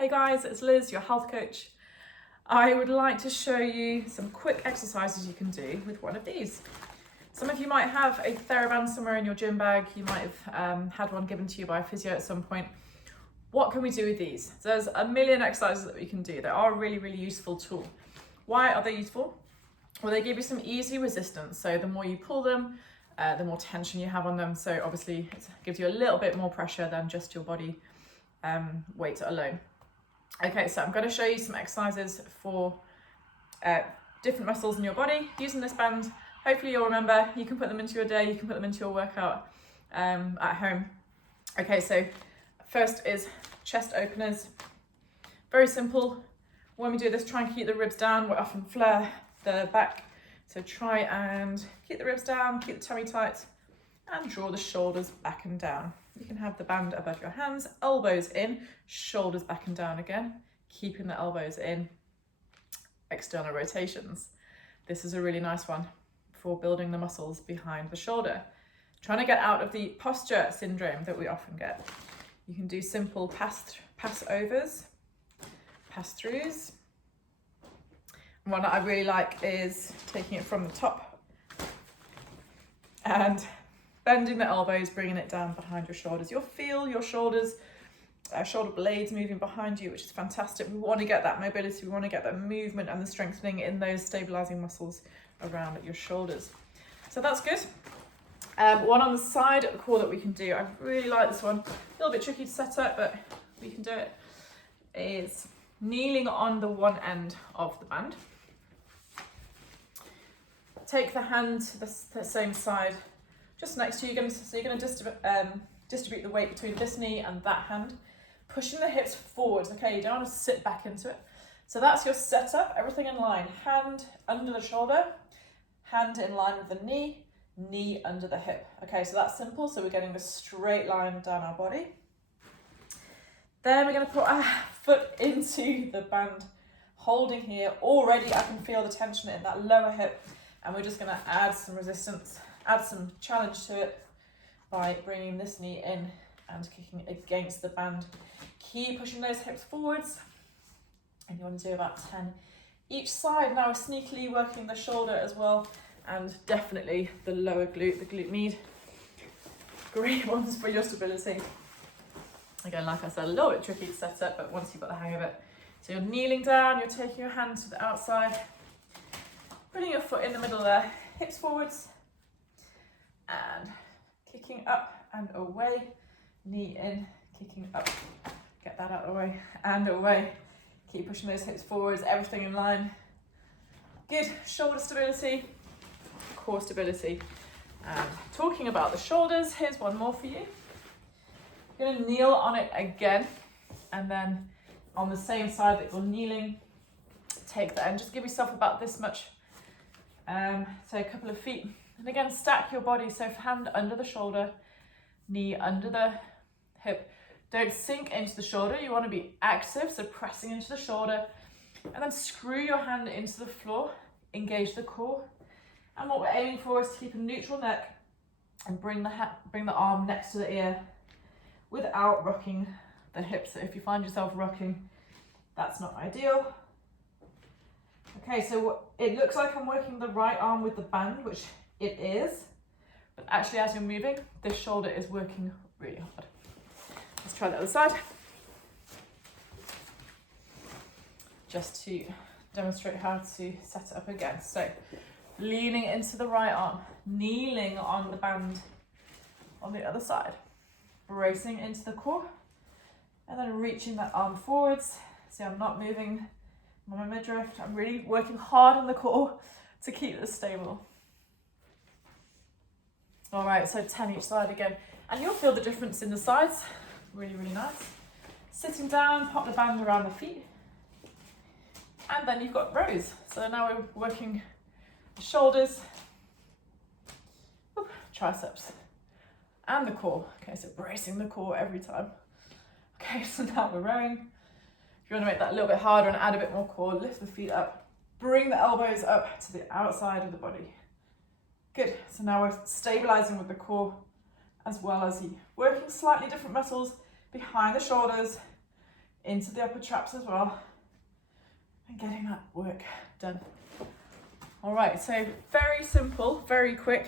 Hey guys, it's Liz, your health coach. I would like to show you some quick exercises you can do with one of these. Some of you might have a TheraBand somewhere in your gym bag. You might have had one given to you by a physio at some point. What can we do with these? So there's a million exercises that we can do. They are a really useful tool. Why are they useful? Well, they give you some easy resistance. So the more you pull them, the more tension you have on them. So obviously it gives you a little bit more pressure than just your body weight alone. Okay, so I'm going to show you some exercises for different muscles in your body using this band. Hopefully you'll remember. You can put them into your day, you can put them into your workout at home. Okay, so first is chest openers. Very simple. When we do this, try and keep the ribs down. We often flare the back. So try and keep the ribs down, keep the tummy tight, and draw the shoulders back and down. You can have the band above your hands, elbows in, shoulders back and down again, keeping the elbows in, external rotations. This is a really nice one for building the muscles behind the shoulder. Trying to get out of the posture syndrome that we often get. You can do simple pass overs, pass throughs. One that I really like is taking it from the top and bending the elbows, bringing it down behind your shoulders. You'll feel your shoulders, shoulder blades moving behind you, which is fantastic. We want to get that mobility, we want to get that movement and the strengthening in those stabilizing muscles around your shoulders. So that's good. One on the side of the core that we can do, I really like this one. A little bit tricky to set up, but we can do it. Is kneeling on the one end of the band. Take the hand to the same side, just next to you. So you're going to distribute the weight between this knee and that hand, pushing the hips forwards. Okay, you don't want to sit back into it. So that's your setup, everything in line. Hand under the shoulder, hand in line with the knee, knee under the hip. Okay, so that's simple. So we're getting a straight line down our body. Then we're going to put our foot into the band, holding here. Already I can feel the tension in that lower hip, and we're just going to add some resistance, add some challenge to it by bringing this knee in and kicking against the band. Keep pushing those hips forwards, and you want to do about 10 each side. Now we're sneakily working the shoulder as well, and definitely the lower glute, the glute med. Great ones for your stability. Again, like I said, a little bit tricky to set up, but once you've got the hang of it. So you're kneeling down, you're taking your hands to the outside, putting your foot in the middle there, hips forwards, and kicking up and away, knee in, kicking up, get that out of the way, and away. Keep pushing those hips forwards, everything in line. Good, shoulder stability, core stability. And talking about the shoulders, here's one more for you. You're going to kneel on it again, and then on the same side that you're kneeling, take that and just give yourself about this much, say a couple of feet. And again, stack your body, so hand under the shoulder, knee under the hip. Don't sink into the shoulder, you want to be active, so pressing into the shoulder, and then screw your hand into the floor, engage the core. And what we're aiming for is to keep a neutral neck and bring the arm next to the ear without rocking the hips. So if you find yourself rocking, that's not ideal. Okay, so it looks like I'm working the right arm with the band, which it is, but actually as you're moving, this shoulder is working really hard. Let's try the other side. Just to demonstrate how to set it up again. So leaning into the right arm, kneeling on the band on the other side, bracing into the core, and then reaching that arm forwards. See, I'm not moving my midriff. I'm really working hard on the core to keep this stable. All right, so 10 each side again. And you'll feel the difference in the sides. Really nice. Sitting down, pop the band around the feet. And then you've got rows. So now we're working the shoulders, triceps, and the core. Okay, so bracing the core every time. Okay, so now we're rowing. If you want to make that a little bit harder and add a bit more core, lift the feet up, bring the elbows up to the outside of the body. Good, so now we're stabilizing with the core as well as working slightly different muscles behind the shoulders, into the upper traps as well, and getting that work done. All right, so very simple, very quick